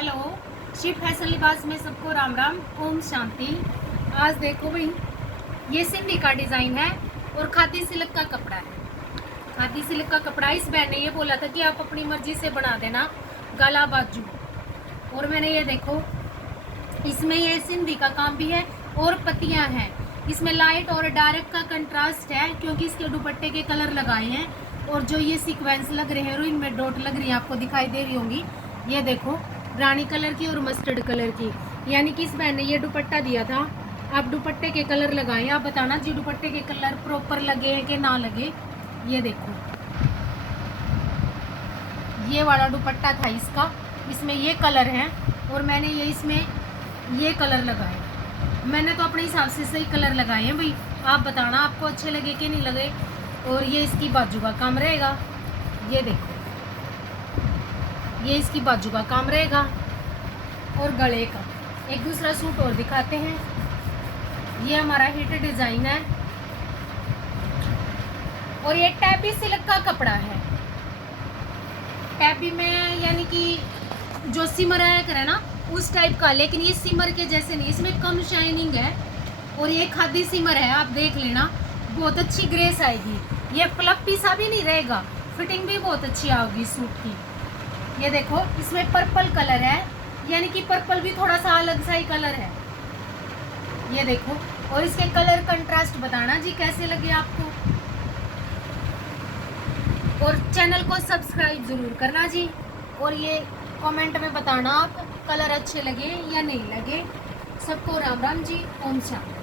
Hello, Shiv fashion लिबास में सबको राम राम, ओम शांति। आज देखो भाई, ये सिंधी का डिज़ाइन है और खादी सिल्क का कपड़ा है। खादी सिल्क का कपड़ा, इस बहन ने ये बोला था कि आप अपनी मर्जी से बना देना गला बाजू। और मैंने ये देखो, इसमें ये सिंधी का काम भी है और पत्तियां हैं। इसमें लाइट और डार्क का कंट्रास्ट है क्योंकि इसके दुपट्टे के कलर लगाए हैं। और जो ये सीक्वेंस लग रहे हैं और इनमें डॉट लग रही है, आपको दिखाई दे रही होंगी। ये देखो, रानी कलर की और मस्टर्ड कलर की, यानी कि इस बहन ने ये दुपट्टा दिया था। आप दुपट्टे के कलर लगाएं, आप बताना जी दुपट्टे के कलर प्रॉपर लगे हैं कि ना लगे। ये देखो, ये वाला दुपट्टा था इसका, इसमें ये कलर है और मैंने ये इसमें ये कलर लगाए। मैंने तो अपने हिसाब से सही कलर लगाए हैं भाई, आप बताना आपको अच्छे लगे कि नहीं लगे। और ये इसकी बाजू का काम रहेगा। ये देखो, ये इसकी बाजू का काम रहेगा और गले का। एक दूसरा सूट और दिखाते हैं। ये हमारा हिट डिज़ाइन है और ये टैबी सिल्क का कपड़ा है। टैबी में यानी कि जो सिमर आया करे ना, उस टाइप का, लेकिन ये सिमर के जैसे नहीं, इसमें कम शाइनिंग है। और ये खादी सिमर है, आप देख लेना, बहुत अच्छी ग्रेस आएगी। ये फ्लफी सा भी नहीं रहेगा, फिटिंग भी बहुत अच्छी आएगी सूट की। ये देखो, इसमें पर्पल कलर है, यानी कि पर्पल भी थोड़ा सा अलग सा ही कलर है। ये देखो, और इसके कलर कंट्रास्ट बताना जी कैसे लगे आपको। और चैनल को सब्सक्राइब जरूर करना जी। और ये कमेंट में बताना आप कलर अच्छे लगे या नहीं लगे। सबको राम राम जी, ओम शांति।